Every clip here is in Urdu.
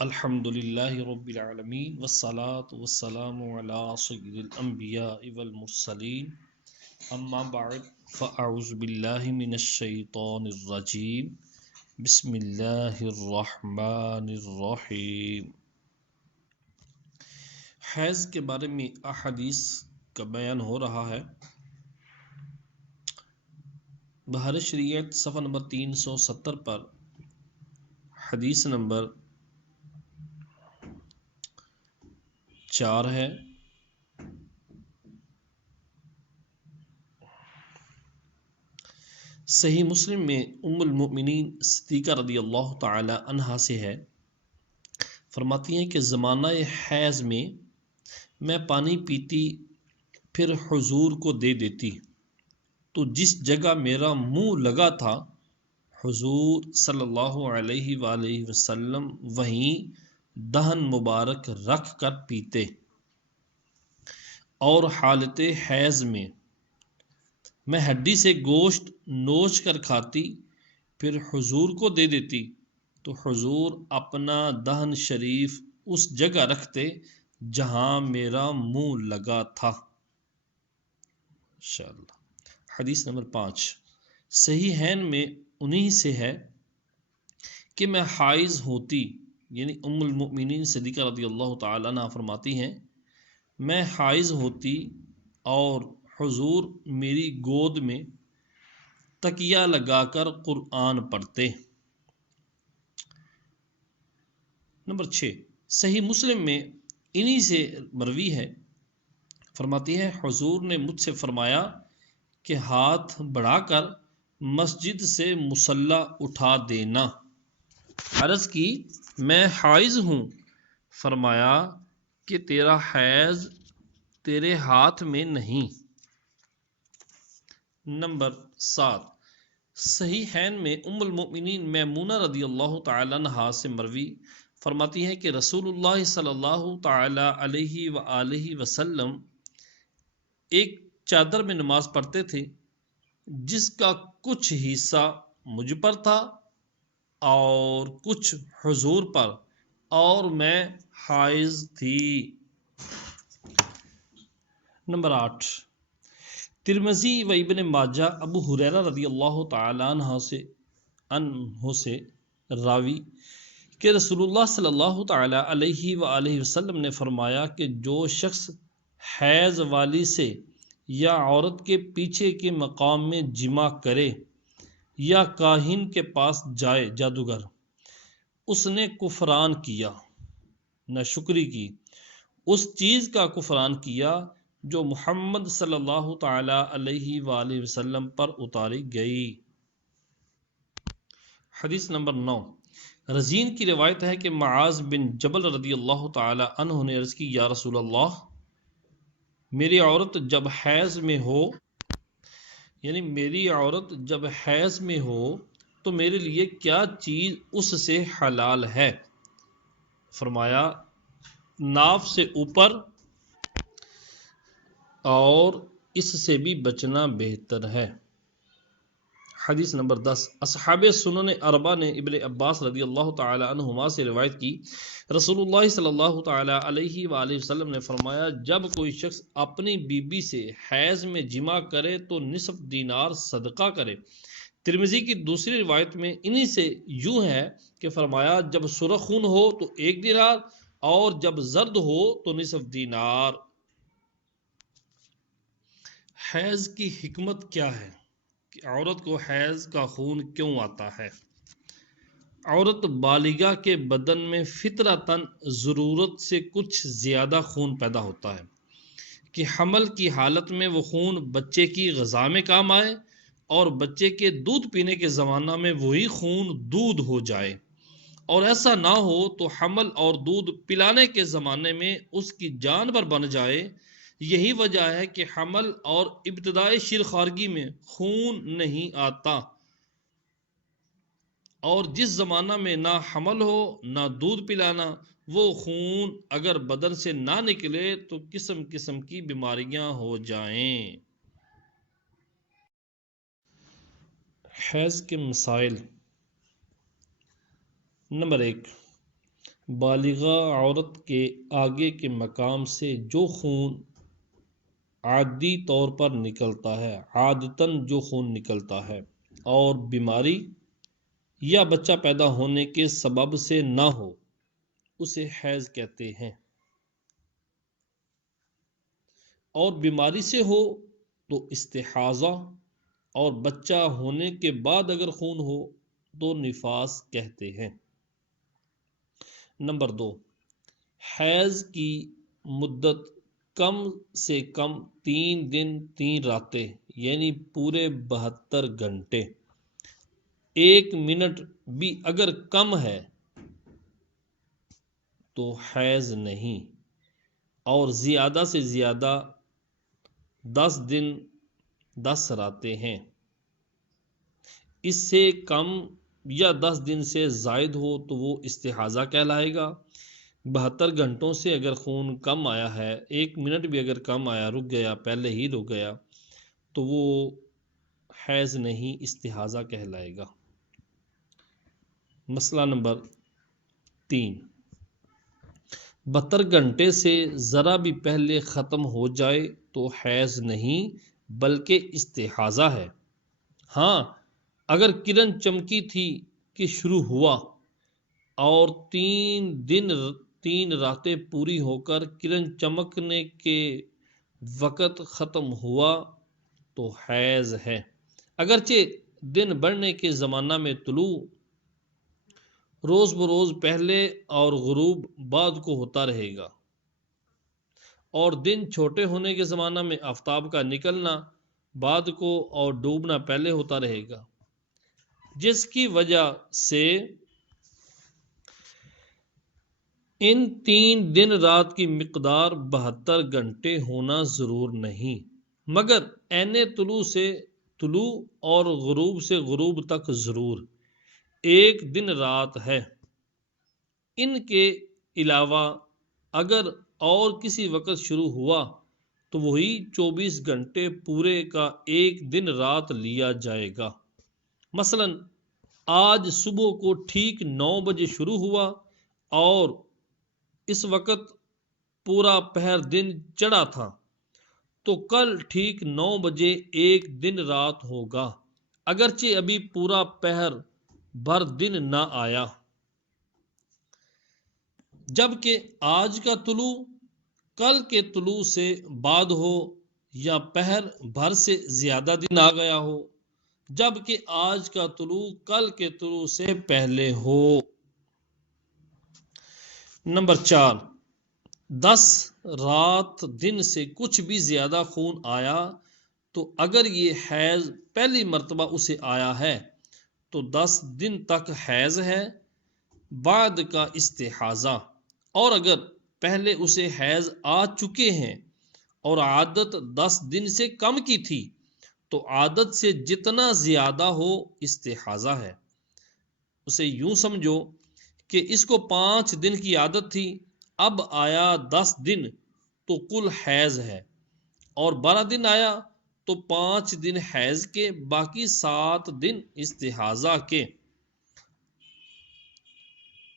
الحمد للہ رب العالمین والصلاة والسلام علی سید الانبیاء والمرسلین اما بعد فاعوذ باللہ من الشیطان الرجیم بسم اللہ الرحمن الرحیم۔ حیض کے بارے میں احادیث کا بیان ہو رہا ہے۔ بہار شریعت صفحہ نمبر 370 پر حدیث نمبر 4 ہے۔ صحیح مسلم میں ام المؤمنین صدیقہ رضی اللہ تعالی عنہا سے ہے، فرماتی ہیں کہ زمانہ حیض میں پانی پیتی پھر حضور کو دے دیتی تو جس جگہ میرا منہ لگا تھا حضور صلی اللہ علیہ وآلہ وسلم وہیں دہن مبارک رکھ کر پیتے، اور حالت حیض میں ہڈی سے گوشت نوچ کر کھاتی پھر حضور کو دے دیتی تو حضور اپنا دہن شریف اس جگہ رکھتے جہاں میرا منہ لگا تھا۔ انشاءاللہ۔ حدیث نمبر 5 صحیحین میں انہی سے ہے کہ میں حائض ہوتی، یعنی ام المؤمنین صدیقہ رضی اللہ تعالیٰ عنہ فرماتی ہیں میں حائض ہوتی اور حضور میری گود میں تکیہ لگا کر قرآن پڑھتے۔ نمبر 6 صحیح مسلم میں انہی سے مروی ہے، فرماتی ہے حضور نے مجھ سے فرمایا کہ ہاتھ بڑھا کر مسجد سے مصلی اٹھا دینا۔ عرض کی میں حائض ہوں، فرمایا کہ تیرا حیض تیرے ہاتھ میں نہیں۔ نمبر 7 صحیحین میں ام المؤمنین میمونہ رضی اللہ تعالی عنہا سے مروی، فرماتی ہیں کہ رسول اللہ صلی اللہ تعالی علیہ وآلہ وسلم ایک چادر میں نماز پڑھتے تھے جس کا کچھ حصہ مجھ پر تھا اور کچھ حضور پر، اور میں حائض تھی۔ نمبر 8 ترمذی و ابن ماجہ ابو ہریرہ رضی اللہ تعالی عنہ سے راوی کہ رسول اللہ صلی اللہ تعالی علیہ وآلہ وسلم نے فرمایا کہ جو شخص حیض والی سے یا عورت کے پیچھے کے مقام میں جمع کرے یا کاہن کے پاس جائے جادوگر، اس نے کفران کیا، ناشکری کی، اس چیز کا کفران کیا جو محمد صلی اللہ تعالی علیہ وآلہ وسلم پر اتاری گئی۔ حدیث نمبر 9 رزین کی روایت ہے کہ معاذ بن جبل رضی اللہ تعالی عنہ نے عرض کی یا رسول اللہ، میری عورت جب حیض میں ہو، یعنی میری عورت جب حیض میں ہو تو میرے لیے کیا چیز اس سے حلال ہے؟ فرمایا ناف سے اوپر، اور اس سے بھی بچنا بہتر ہے۔ حدیث نمبر 10 اصحاب سنن اربعہ نے ابن عباس رضی اللہ تعالی عنہما سے روایت کی، رسول اللہ صلی اللہ تعالی علیہ وآلہ وسلم نے فرمایا جب کوئی شخص اپنی بیوی سے حیض میں جمع کرے تو نصف دینار صدقہ کرے۔ ترمذی کی دوسری روایت میں انہی سے یوں ہے کہ فرمایا جب سرخ خون ہو تو 1 دینار اور جب زرد ہو تو نصف دینار۔ حیض کی حکمت کیا ہے کہ عورت کو حیض کا خون کیوں آتا ہے؟ عورت بالغہ کے بدن میں فطرتاً ضرورت سے کچھ زیادہ خون پیدا ہوتا ہے کہ حمل کی حالت میں وہ خون بچے کی غذا میں کام آئے اور بچے کے دودھ پینے کے زمانہ میں وہی خون دودھ ہو جائے، اور ایسا نہ ہو تو حمل اور دودھ پلانے کے زمانے میں اس کی جان پر بن جائے۔ یہی وجہ ہے کہ حمل اور ابتدائی شیرخوارگی میں خون نہیں آتا، اور جس زمانہ میں نہ حمل ہو نہ دودھ پلانا، وہ خون اگر بدن سے نہ نکلے تو قسم قسم کی بیماریاں ہو جائیں۔ حیض کے مسائل۔ نمبر 1 بالغہ عورت کے آگے کے مقام سے جو خون عادی طور پر نکلتا ہے، عادتاً جو خون نکلتا ہے اور بیماری یا بچہ پیدا ہونے کے سبب سے نہ ہو، اسے حیض کہتے ہیں، اور بیماری سے ہو تو استحاضہ، اور بچہ ہونے کے بعد اگر خون ہو تو نفاس کہتے ہیں۔ نمبر 2، حیض کی مدت کم سے کم 3 دن 3 راتیں یعنی پورے 72 گھنٹے۔ 1 منٹ بھی اگر کم ہے تو حیض نہیں، اور زیادہ سے زیادہ 10 دن 10 راتیں ہیں۔ اس سے کم یا 10 دن سے زائد ہو تو وہ استحاضہ کہلائے گا۔ 72 گھنٹوں سے اگر خون کم آیا ہے، 1 منٹ بھی اگر کم آیا، رک گیا، پہلے ہی رک گیا، تو وہ حیض نہیں، استحاضہ کہلائے گا۔ مسئلہ نمبر 3، 72 گھنٹے سے ذرا بھی پہلے ختم ہو جائے تو حیض نہیں بلکہ استحاضہ ہے۔ ہاں، اگر کرن چمکی تھی کہ شروع ہوا اور 3 دن 3 راتیں پوری ہو کر کرن چمکنے کے وقت ختم ہوا تو حیض ہے، اگرچہ دن بڑھنے کے زمانہ میں طلوع روز بروز پہلے اور غروب بعد کو ہوتا رہے گا، اور دن چھوٹے ہونے کے زمانہ میں آفتاب کا نکلنا بعد کو اور ڈوبنا پہلے ہوتا رہے گا، جس کی وجہ سے ان 3 دن رات کی مقدار 72 گھنٹے ہونا ضرور نہیں، مگر عین طلوع سے طلوع اور غروب سے غروب تک ضرور 1 دن رات ہے۔ ان کے علاوہ اگر اور کسی وقت شروع ہوا تو وہی 24 گھنٹے پورے کا 1 دن رات لیا جائے گا۔ مثلا آج صبح کو ٹھیک 9 بجے شروع ہوا اور اس وقت پورا پہر دن چڑھا تھا، تو کل ٹھیک 9 بجے 1 دن رات ہوگا، اگرچہ ابھی پورا پہر بھر دن نہ آیا۔ جبکہ آج کا طلوع کل کے طلوع سے بعد ہو یا پہر بھر سے زیادہ دن آ گیا ہو، جبکہ آج کا طلوع کل کے طلوع سے پہلے ہو۔ نمبر 4، 10 رات دن سے کچھ بھی زیادہ خون آیا تو اگر یہ حیض پہلی مرتبہ اسے آیا ہے تو 10 دن تک حیض ہے، بعد کا استحاضہ، اور اگر پہلے اسے حیض آ چکے ہیں اور عادت 10 دن سے کم کی تھی تو عادت سے جتنا زیادہ ہو استحاضہ ہے۔ اسے یوں سمجھو کہ اس کو 5 دن کی عادت تھی، اب آیا 10 دن تو کل حیض ہے، اور 12 دن آیا تو 5 دن حیض کے، باقی 7 دن استحاضہ کے،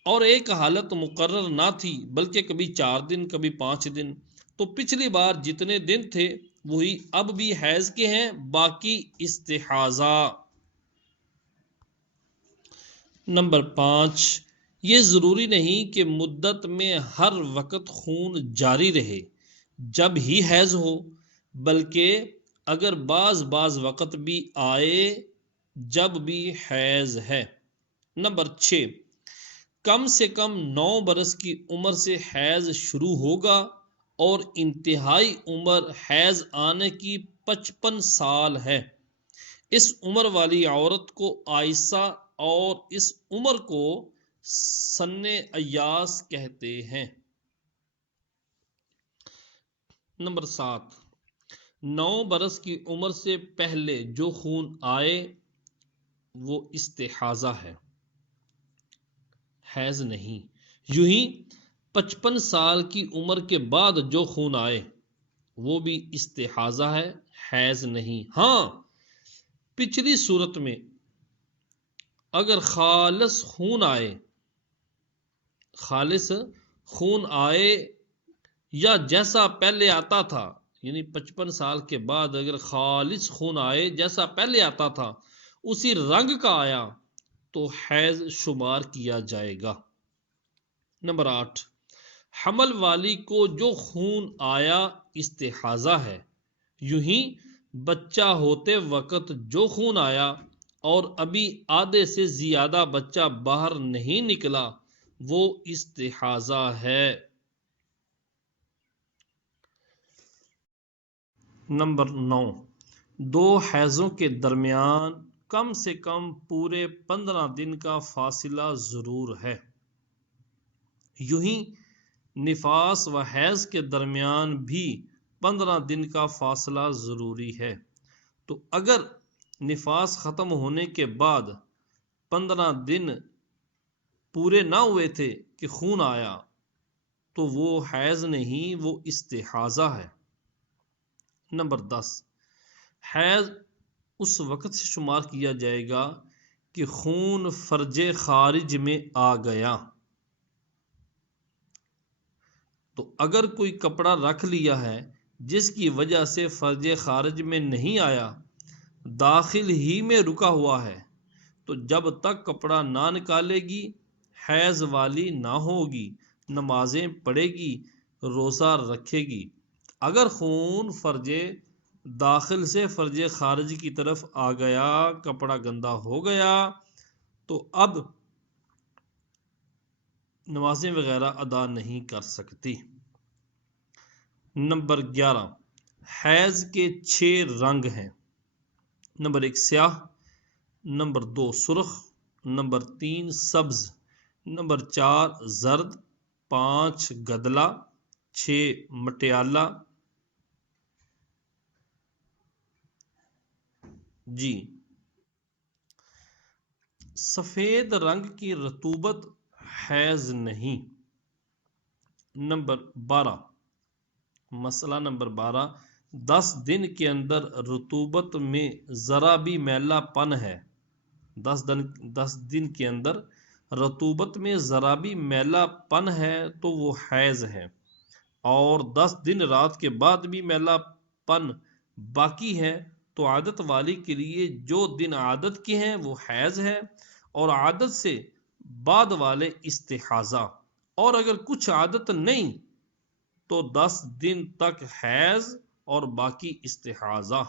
اور ایک حالت مقرر نہ تھی بلکہ کبھی 4 دن کبھی 5 دن، تو پچھلی بار جتنے دن تھے وہی اب بھی حیض کے ہیں، باقی استحاضہ۔ نمبر 5، یہ ضروری نہیں کہ مدت میں ہر وقت خون جاری رہے جب ہی حیض ہو، بلکہ اگر بعض وقت بھی آئے جب بھی حیض ہے۔ نمبر 6، کم سے کم 9 برس کی عمر سے حیض شروع ہوگا اور انتہائی عمر حیض آنے کی 55 سال ہے۔ اس عمر والی عورت کو عائسہ اور اس عمر کو سن ایاس کہتے ہیں۔ نمبر 7، 9 برس کی عمر سے پہلے جو خون آئے وہ استحاضہ ہے، حیض نہیں۔ یوں ہی 55 سال کی عمر کے بعد جو خون آئے وہ بھی استحاضہ ہے، حیض نہیں۔ ہاں، پچھلی صورت میں اگر خالص خون آئے، خالص خون آئے یا جیسا پہلے آتا تھا، یعنی 55 سال کے بعد اگر خالص خون آئے جیسا پہلے آتا تھا اسی رنگ کا آیا تو حیض شمار کیا جائے گا۔ نمبر 8، حمل والی کو جو خون آیا استحاضہ ہے، یوں ہی بچہ ہوتے وقت جو خون آیا اور ابھی آدھے سے زیادہ بچہ باہر نہیں نکلا وہ استحاضہ ہے۔ نمبر 9، 2 حیضوں کے درمیان کم سے کم پورے 15 دن کا فاصلہ ضرور ہے، یوں ہی نفاس و حیض کے درمیان بھی 15 دن کا فاصلہ ضروری ہے۔ تو اگر نفاس ختم ہونے کے بعد 15 دن پورے نہ ہوئے تھے کہ خون آیا تو وہ حیض نہیں، وہ استحاضہ ہے۔ نمبر 10، حیض اس وقت سے شمار کیا جائے گا کہ خون فرج خارج میں آ گیا۔ تو اگر کوئی کپڑا رکھ لیا ہے جس کی وجہ سے فرج خارج میں نہیں آیا، داخل ہی میں رکا ہوا ہے، تو جب تک کپڑا نہ نکالے گی حیض والی نہ ہوگی، نمازیں پڑھے گی، روزہ رکھے گی۔ اگر خون فرج داخل سے فرج خارج کی طرف آ گیا، کپڑا گندا ہو گیا، تو اب نمازیں وغیرہ ادا نہیں کر سکتی۔ نمبر 11، حیض کے 6 رنگ ہیں۔ نمبر 1 سیاہ، نمبر 2 سرخ، نمبر 3 سبز، نمبر 4 زرد، 5 گدلا، 6 مٹیالہ۔ جی، سفید رنگ کی رطوبت حیض نہیں۔ نمبر 12، مسئلہ نمبر 12، 10 دن کے اندر رطوبت میں ذرا بھی میلا پن ہے، 10 دن کے اندر رطوبت میں ذرا بھی میلا پن ہے تو وہ حیض ہے، اور 10 دن رات کے بعد بھی میلا پن باقی ہے تو عادت والی کے لیے جو دن عادت کے ہیں وہ حیض ہے، اور عادت سے بعد والے استحاضہ، اور اگر کچھ عادت نہیں تو 10 دن تک حیض اور باقی استحاضہ۔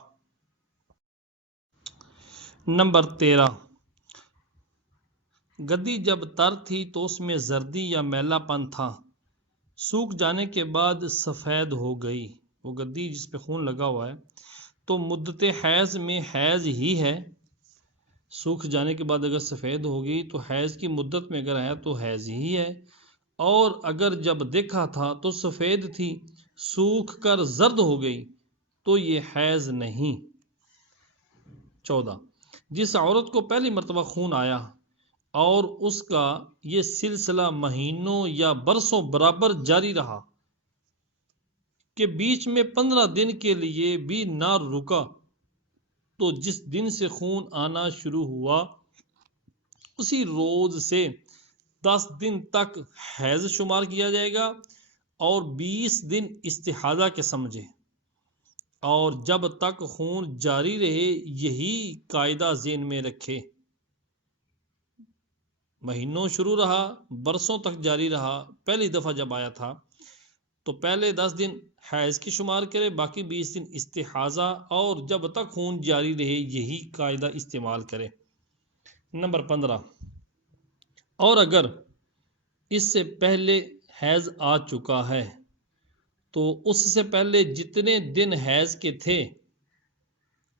نمبر 13، گدی جب تر تھی تو اس میں زردی یا میلا پن تھا، سوکھ جانے کے بعد سفید ہو گئی، وہ گدی جس پہ خون لگا ہوا ہے تو مدت حیض میں حیض ہی ہے، سوکھ جانے کے بعد اگر سفید ہوگی تو حیض کی مدت میں اگر ہے تو حیض ہی ہے، اور اگر جب دیکھا تھا تو سفید تھی سوکھ کر زرد ہو گئی تو یہ حیض نہیں۔ 14، جس عورت کو پہلی مرتبہ خون آیا اور اس کا یہ سلسلہ مہینوں یا برسوں برابر جاری رہا کہ بیچ میں 15 دن کے لیے بھی نہ رکا، تو جس دن سے خون آنا شروع ہوا اسی روز سے 10 دن تک حیض شمار کیا جائے گا، اور 20 دن استحاضہ کے سمجھے، اور جب تک خون جاری رہے یہی قاعدہ ذہن میں رکھے، مہینوں شروع رہا، برسوں تک جاری رہا، پہلی دفعہ جب آیا تھا تو پہلے 10 دن حیض کی شمار کرے، باقی 20 دن استحاضہ، اور جب تک خون جاری رہے یہی قاعدہ استعمال کرے۔ نمبر 15، اور اگر اس سے پہلے حیض آ چکا ہے تو اس سے پہلے جتنے دن حیض کے تھے،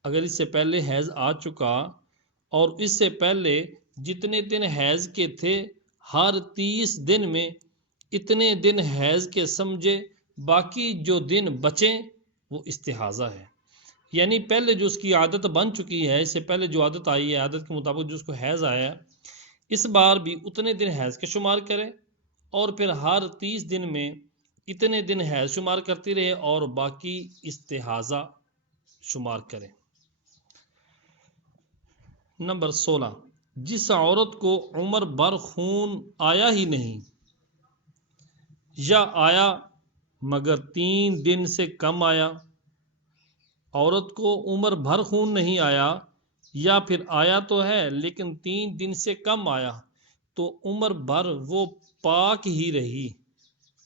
اگر اس سے پہلے حیض آ چکا اور اس سے پہلے جتنے دن حیض کے تھے ہر 30 دن میں اتنے دن حیض کے سمجھے، باقی جو دن بچیں وہ استحاضہ ہے، یعنی پہلے جو اس کی عادت بن چکی ہے، اس سے پہلے جو عادت آئی ہے، عادت کے مطابق جو اس کو حیض آیا ہے، اس بار بھی اتنے دن حیض کے شمار کرے، اور پھر ہر 30 دن میں اتنے دن حیض شمار کرتی رہے اور باقی استحاضہ شمار کرے۔ نمبر 16، جس عورت کو عمر بھر خون آیا ہی نہیں یا آیا مگر 3 دن سے کم آیا، عورت کو عمر بھر خون نہیں آیا، یا پھر آیا تو ہے لیکن 3 دن سے کم آیا تو عمر بھر وہ پاک ہی رہی،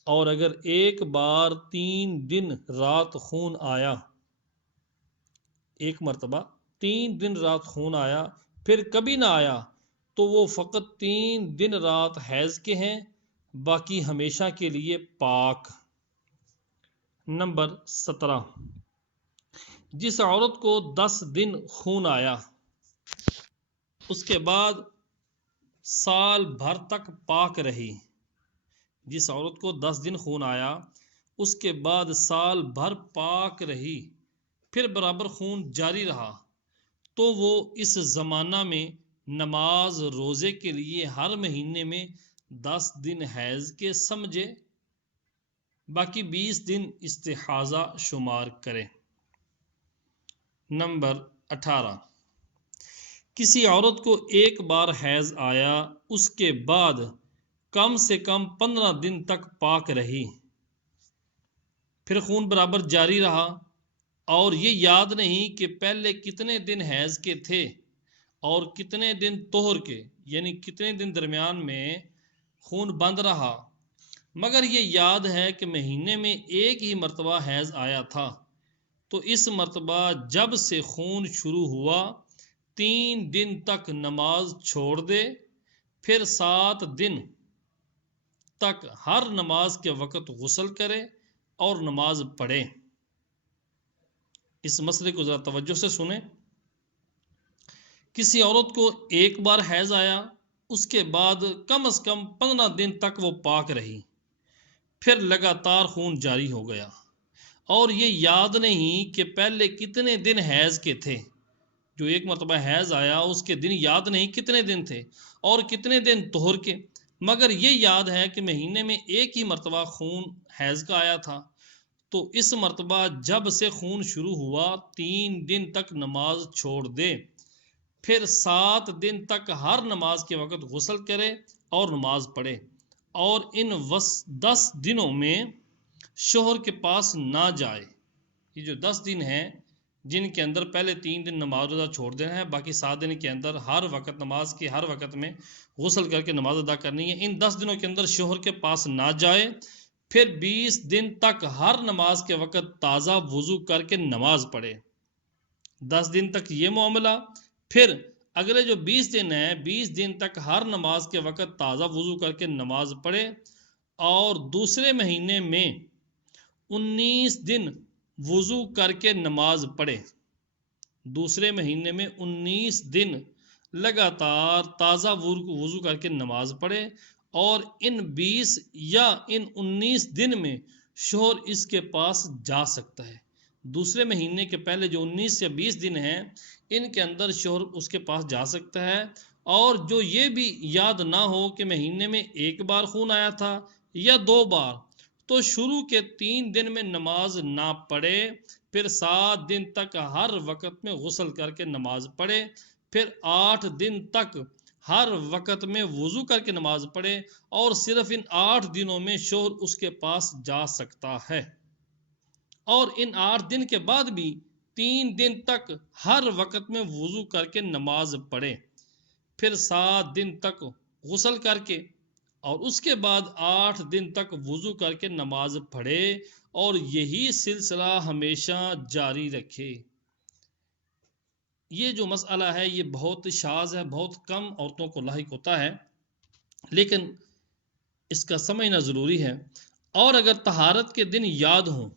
اور اگر ایک بار 3 دن رات خون آیا، ایک مرتبہ 3 دن رات خون آیا پھر کبھی نہ آیا تو وہ فقط 3 دن رات حیض کے ہیں، باقی ہمیشہ کے لیے پاک۔ نمبر 17، جس عورت کو 10 دن خون آیا اس کے بعد سال بھر تک پاک رہی، جس عورت کو 10 دن خون آیا اس کے بعد سال بھر پاک رہی پھر برابر خون جاری رہا تو وہ اس زمانہ میں نماز روزے کے لیے ہر مہینے میں 10 دن حیض کے سمجھے، باقی 20 دن استحاضہ شمار کرے۔ نمبر 18، کسی عورت کو ایک بار حیض آیا اس کے بعد کم سے کم 15 دن تک پاک رہی، پھر خون برابر جاری رہا اور یہ یاد نہیں کہ پہلے کتنے دن حیض کے تھے اور کتنے دن طہر کے، یعنی کتنے دن درمیان میں خون بند رہا، مگر یہ یاد ہے کہ مہینے میں ایک ہی مرتبہ حیض آیا تھا، تو اس مرتبہ جب سے خون شروع ہوا 3 دن تک نماز چھوڑ دے، پھر 7 دن تک ہر نماز کے وقت غسل کرے اور نماز پڑھے۔ اس مسئلے کو ذرا توجہ سے سنیں۔ کسی عورت کو ایک بار حیض آیا اس کے بعد کم از کم 15 دن تک وہ پاک رہی، پھر لگاتار خون جاری ہو گیا اور یہ یاد نہیں کہ پہلے کتنے دن حیض کے تھے، جو ایک مرتبہ حیض آیا اس کے دن یاد نہیں کتنے دن تھے اور کتنے دن طہر کے، مگر یہ یاد ہے کہ مہینے میں ایک ہی مرتبہ خون حیض کا آیا تھا، تو اس مرتبہ جب سے خون شروع ہوا 3 دن تک نماز چھوڑ دے، پھر 7 دن تک ہر نماز کے وقت غسل کرے اور نماز پڑھے، اور ان 10 دنوں میں شوہر کے پاس نہ جائے۔ یہ جو 10 دن ہیں جن کے اندر پہلے 3 دن نماز روزہ چھوڑ دینا ہے، باقی 7 دن کے اندر ہر وقت نماز کے ہر وقت میں غسل کر کے نماز ادا کرنی ہے، ان 10 دنوں کے اندر شوہر کے پاس نہ جائے، پھر 20 دن تک ہر نماز کے وقت تازہ وضو کر کے نماز پڑھے۔ 10 دن تک یہ معاملہ، پھر اگلے جو 20 دن ہیں 20 دن تک ہر نماز کے وقت تازہ وضو کر کے نماز پڑھے، اور دوسرے مہینے میں 19 دن وضو کر کے نماز پڑھے، دوسرے مہینے میں 19 دن لگاتار تازہ وضو کر کے نماز پڑھے، اور ان 20 یا ان 19 دن میں شوہر اس کے پاس جا سکتا ہے۔ دوسرے مہینے کے پہلے جو 19 یا 20 دن ہیں ان کے اندر شوہر اس کے پاس جا سکتا ہے، اور جو یہ بھی یاد نہ ہو کہ مہینے میں ایک بار خون آیا تھا یا 2 بار، تو شروع کے 3 دن میں نماز نہ پڑھے، پھر 7 دن تک ہر وقت میں غسل کر کے نماز پڑھے، پھر 8 دن تک ہر وقت میں وضو کر کے نماز پڑھے، اور صرف ان 8 دنوں میں شوہر اس کے پاس جا سکتا ہے، اور ان 8 دن کے بعد بھی 3 دن تک ہر وقت میں وضو کر کے نماز پڑھے، پھر 7 دن تک غسل کر کے، اور اس کے بعد 8 دن تک وضو کر کے نماز پڑھے، اور یہی سلسلہ ہمیشہ جاری رکھے۔ یہ جو مسئلہ ہے یہ بہت شاذ ہے، بہت کم عورتوں کو لاحق ہوتا ہے، لیکن اس کا سمجھنا ضروری ہے۔ اور اگر طہارت کے دن یاد ہوں،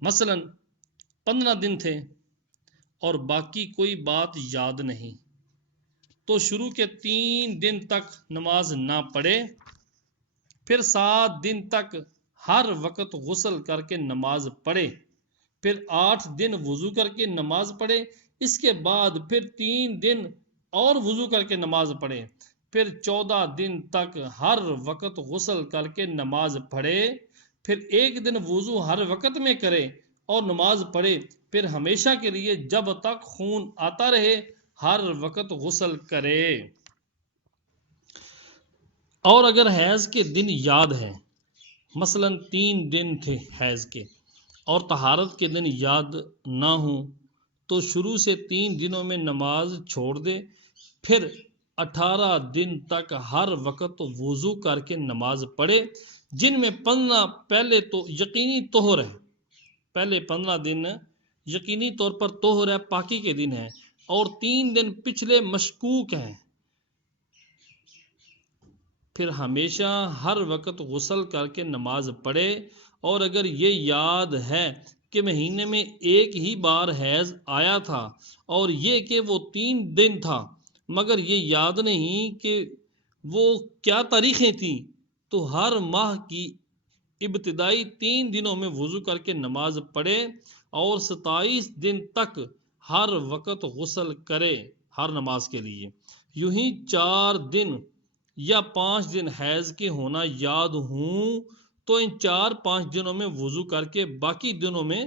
مثلا 15 دن تھے اور باقی کوئی بات یاد نہیں، تو شروع کے 3 دن تک نماز نہ پڑھے، پھر 7 دن تک ہر وقت غسل کر کے نماز پڑھے، پھر 8 دن وضو کر کے نماز پڑھے، اس کے بعد پھر 3 دن اور وضو کر کے نماز پڑھے، پھر 14 دن تک ہر وقت غسل کر کے نماز پڑھے، پھر 1 دن وضو ہر وقت میں کرے اور نماز پڑھے، پھر ہمیشہ کے لیے جب تک خون آتا رہے ہر وقت غسل کرے۔ اور اگر حیض کے دن یاد ہے مثلا 3 دن تھے حیض کے اور طہارت کے دن یاد نہ ہوں تو شروع سے 3 دنوں میں نماز چھوڑ دے، پھر 18 دن تک ہر وقت وضو کر کے نماز پڑھے، جن میں 15 پہلے تو یقینی طہر ہے، پہلے 15 دن یقینی طور پر طہر ہے، پاکی کے دن ہے، اور 3 دن پچھلے مشکوک ہیں۔ پھر ہمیشہ ہر وقت غسل کر کے نماز پڑھے، اور اگر یہ یاد ہے کہ مہینے میں ایک ہی بار حیض آیا تھا اور یہ کہ وہ 3 دن تھا، مگر یہ یاد نہیں کہ وہ کیا تاریخیں تھیں، تو ہر ماہ کی ابتدائی 3 دنوں میں وضو کر کے نماز پڑھے اور 27 دن تک ہر وقت غسل کرے ہر نماز کے لیے۔ یوں ہی 4 دن یا 5 دن حیض کے ہونا یاد ہوں تو ان 4-5 دنوں میں وضو کر کے باقی دنوں میں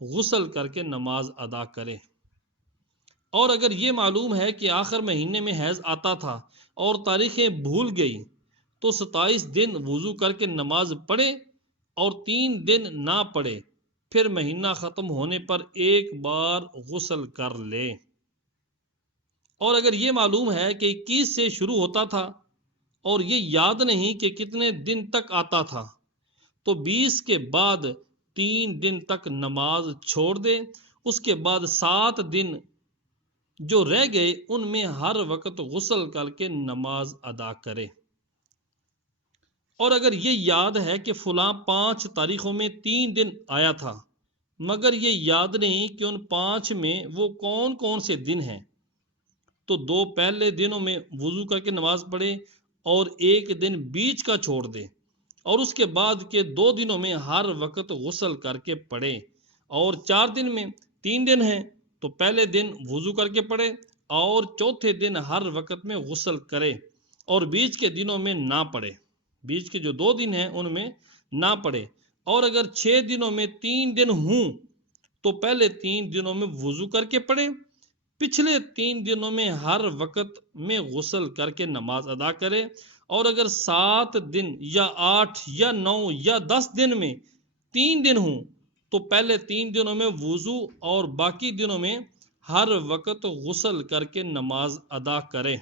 غسل کر کے نماز ادا کرے۔ اور اگر یہ معلوم ہے کہ آخر مہینے میں حیض آتا تھا اور تاریخیں بھول گئی تو 27 دن وضو کر کے نماز پڑھے اور 3 دن نہ پڑھے، پھر مہینہ ختم ہونے پر ایک بار غسل کر لے۔ اور اگر یہ معلوم ہے کہ 21 سے شروع ہوتا تھا اور یہ یاد نہیں کہ کتنے دن تک آتا تھا، تو 20 کے بعد 3 دن تک نماز چھوڑ دے، اس کے بعد 7 دن جو رہ گئے ان میں ہر وقت غسل کر کے نماز ادا کرے۔ اور اگر یہ یاد ہے کہ فلاں 5 تاریخوں میں 3 دن آیا تھا، مگر یہ یاد نہیں کہ ان 5 میں وہ کون کون سے دن ہیں، تو 2 پہلے دنوں میں وضو کر کے نماز پڑھے اور 1 دن بیچ کا چھوڑ دے، اور اس کے بعد کے 2 دنوں میں ہر وقت غسل کر کے پڑھے، اور 4 دن میں 3 دن ہیں تو پہلے دن وضو کر کے پڑھے اور چوتھے دن ہر وقت میں غسل کرے، اور بیچ کے دنوں میں نہ پڑھے، بیچ کے جو 2 دن ہیں ان میں نہ پڑھے۔ اور اگر 6 دنوں میں 3 دن ہوں تو پہلے 3 دنوں میں وضو کر کے پڑھے، پچھلے 3 دنوں میں ہر وقت میں غسل کر کے نماز ادا کرے، اور اگر 7 دن یا 8 یا 9 یا 10 دن میں 3 دن ہوں تو پہلے 3 دنوں میں وضو اور باقی دنوں میں ہر وقت غسل کر کے نماز ادا کرے۔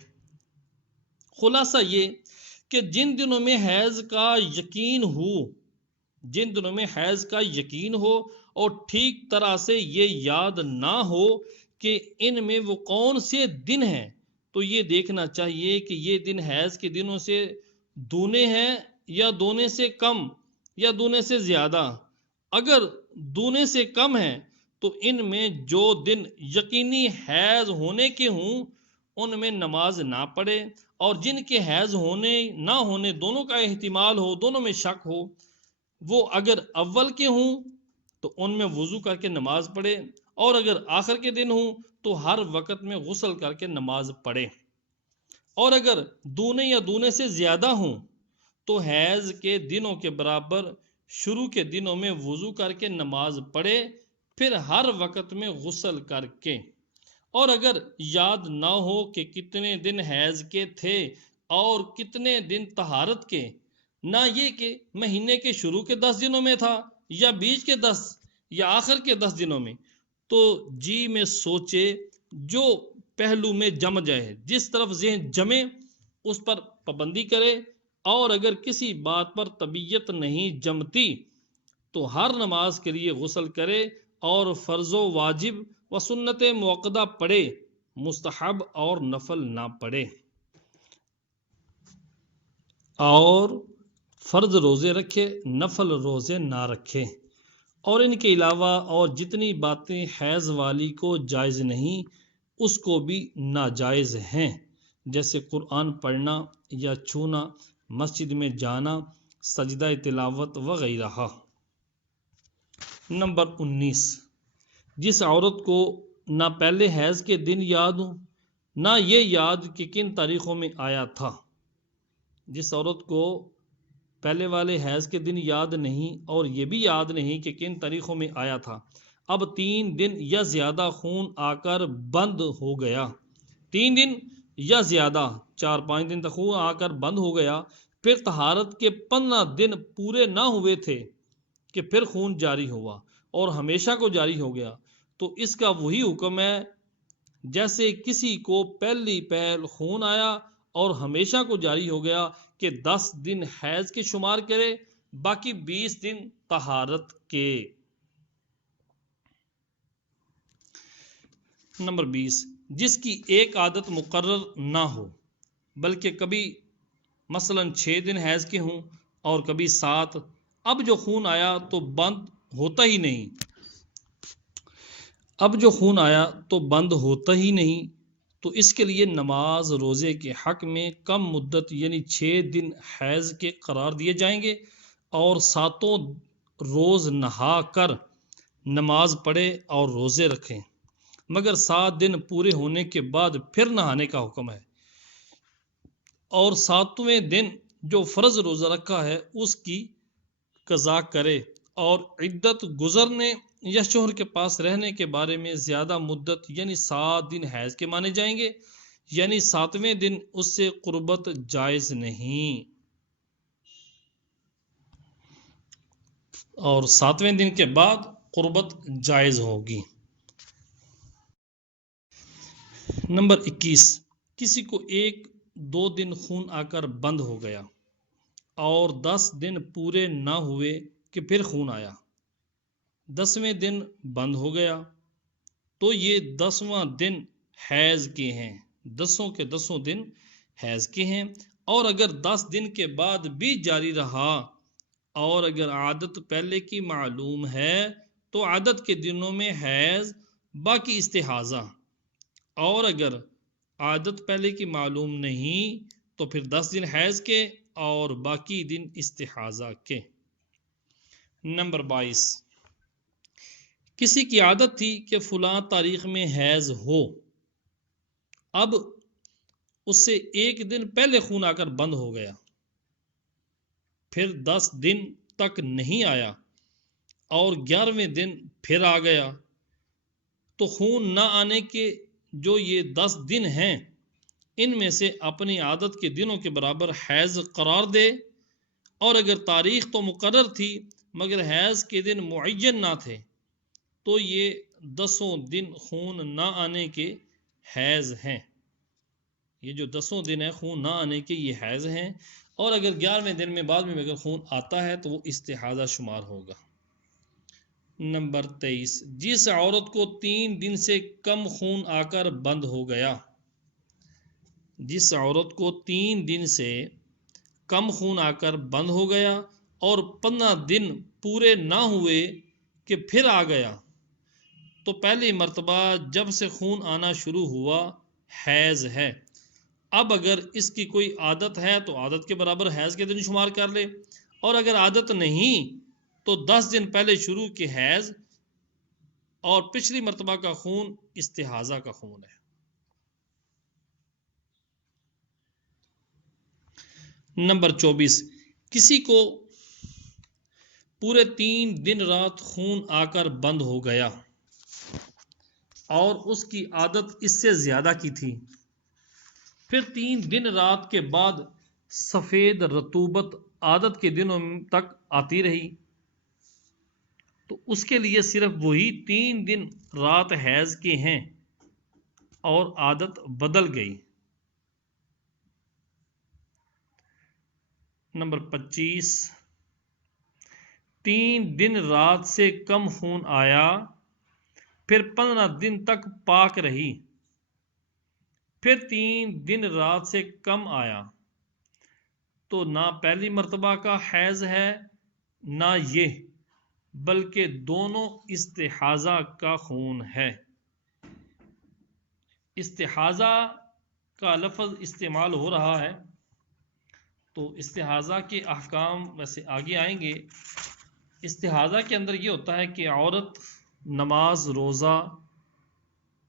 خلاصہ یہ کہ جن دنوں میں حیض کا یقین ہو، جن دنوں میں حیض کا یقین ہو اور ٹھیک طرح سے یہ یاد نہ ہو کہ ان میں وہ کون سے دن ہیں، تو یہ دیکھنا چاہیے کہ یہ دن حیض کے دنوں سے دونے ہیں یا دونے سے کم یا دونے سے زیادہ۔ اگر دونے سے کم ہیں تو ان میں جو دن یقینی حیض ہونے کے ہوں ان میں نماز نہ پڑھے، اور جن کے حیض ہونے نہ ہونے دونوں کا احتمال ہو، دونوں میں شک ہو، وہ اگر اول کے ہوں تو ان میں وضو کر کے نماز پڑھے، اور اگر آخر کے دن ہوں تو ہر وقت میں غسل کر کے نماز پڑھے۔ اور اگر دونے یا دونے سے زیادہ ہوں تو حیض کے دنوں کے برابر شروع کے دنوں میں وضو کر کے نماز پڑھے، پھر ہر وقت میں غسل کر کے۔ اور اگر یاد نہ ہو کہ کتنے دن حیض کے تھے اور کتنے دن طہارت کے، نہ یہ کہ مہینے کے شروع کے 10 دنوں میں تھا یا بیچ کے 10 یا آخر کے 10 دنوں میں، تو جی میں سوچے، جو پہلو میں جم جائے، جس طرف ذہن جمے اس پر پابندی کرے، اور اگر کسی بات پر طبیعت نہیں جمتی تو ہر نماز کے لیے غسل کرے اور فرض و واجب و سنت موقدہ پڑھے، مستحب اور نفل نہ پڑھے، اور فرض روزے رکھے، نفل روزے نہ رکھے۔ اور ان کے علاوہ اور جتنی باتیں حیض والی کو جائز نہیں اس کو بھی ناجائز ہیں، جیسے قرآن پڑھنا یا چھونا، مسجد میں جانا، سجدہ تلاوت وغیرہ۔ نمبر 19، جس عورت کو نہ پہلے حیض کے دن یاد ہوں نہ یہ یاد کہ کن تاریخوں میں آیا تھا، جس عورت کو پہلے والے حیض کے دن یاد نہیں اور یہ بھی یاد نہیں کہ کن تاریخوں میں آیا تھا، اب 3 دن یا زیادہ خون آ کر بند ہو گیا، 3 دن یا زیادہ 4-5 دن تک خون آ کر بند ہو گیا، پھر طہارت کے 15 دن پورے نہ ہوئے تھے کہ پھر خون جاری ہوا اور ہمیشہ کو جاری ہو گیا، تو اس کا وہی حکم ہے جیسے کسی کو پہلی پہل خون آیا اور ہمیشہ کو جاری ہو گیا کہ 10 دن حیض کے شمار کرے، باقی 20 دن طہارت کے۔ نمبر 20، جس کی ایک عادت مقرر نہ ہو بلکہ کبھی مثلا 6 دن حیض کے ہوں اور کبھی 7، اب جو خون آیا تو بند ہوتا ہی نہیں، تو اس کے لیے نماز روزے کے حق میں کم مدت یعنی 6 دن حیض کے قرار دیے جائیں گے، اور 7 روز نہا کر نماز پڑھے اور روزے رکھیں، مگر 7 دن پورے ہونے کے بعد پھر نہانے کا حکم ہے، اور 7ویں دن جو فرض روزہ رکھا ہے اس کی قضا کرے، اور عدت گزرنے یا شوہر کے پاس رہنے کے بارے میں زیادہ مدت یعنی 7 دن حیض کے مانے جائیں گے، یعنی 7ویں دن اس سے قربت جائز نہیں، اور 7ویں دن کے بعد قربت جائز ہوگی۔ نمبر 21، کسی کو 1-2 دن خون آ کر بند ہو گیا اور 10 دن پورے نہ ہوئے کہ پھر خون آیا، 10ویں دن بند ہو گیا، تو یہ 10واں دن حیض کے ہیں، 10 کے 10 دن حیض کے ہیں، اور اگر 10 دن کے بعد بھی جاری رہا اور اگر عادت پہلے کی معلوم ہے تو عادت کے دنوں میں حیض باقی استحاضہ، اور اگر عادت پہلے کی معلوم نہیں تو پھر 10 دن حیض کے اور باقی دن استحاضہ کے۔ نمبر 22، کسی کی عادت تھی کہ فلاں تاریخ میں حیض ہو، اب اس سے 1 دن پہلے خون آ کر بند ہو گیا، پھر 10 دن تک نہیں آیا اور 11ویں دن پھر آ گیا، تو خون نہ آنے کے جو یہ 10 دن ہیں ان میں سے اپنی عادت کے دنوں کے برابر حیض قرار دے، اور اگر تاریخ تو مقرر تھی مگر حیض کے دن معین نہ تھے تو یہ 10 دن خون نہ آنے کے حیض ہیں، یہ جو 10 دن ہیں خون نہ آنے کے یہ حیض ہیں، اور اگر 11ویں دن میں بعد میں اگر خون آتا ہے تو وہ استحاضہ شمار ہوگا۔ نمبر 23، جس عورت کو 3 دن سے کم خون آ کر بند ہو گیا، جس عورت کو 3 دن سے کم خون آ کر بند ہو گیا اور 15 دن پورے نہ ہوئے کہ پھر آ گیا، تو پہلی مرتبہ جب سے خون آنا شروع ہوا حیض ہے، اب اگر اس کی کوئی عادت ہے تو عادت کے برابر حیض کے دن شمار کر لے، اور اگر عادت نہیں تو 10 دن پہلے شروع کی حیض اور پچھلی مرتبہ کا خون استحاضہ کا خون ہے۔ نمبر 24، کسی کو پورے 3 دن رات خون آ کر بند ہو گیا اور اس کی عادت اس سے زیادہ کی تھی، پھر 3 دن رات کے بعد سفید رطوبت عادت کے دنوں تک آتی رہی، تو اس کے لیے صرف وہی 3 دن رات حیض کے ہیں اور عادت بدل گئی۔ نمبر 25، 3 دن رات سے کم خون آیا، پھر 15 دن تک پاک رہی، پھر 3 دن رات سے کم آیا، تو نہ پہلی مرتبہ کا حیض ہے نہ یہ، بلکہ دونوں استحاضہ کا خون ہے۔ استحاضہ کا لفظ استعمال ہو رہا ہے تو استحاضہ کے احکام ویسے آگے آئیں گے۔ استحاضہ کے اندر یہ ہوتا ہے کہ عورت نماز روزہ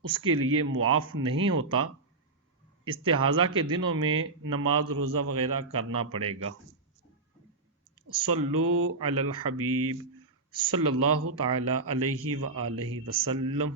اس کے لیے معاف نہیں ہوتا، استحاضہ کے دنوں میں نماز روزہ وغیرہ کرنا پڑے گا۔ صلو علی الحبیب صلی اللہ تعالی علیہ وآلہ وسلم۔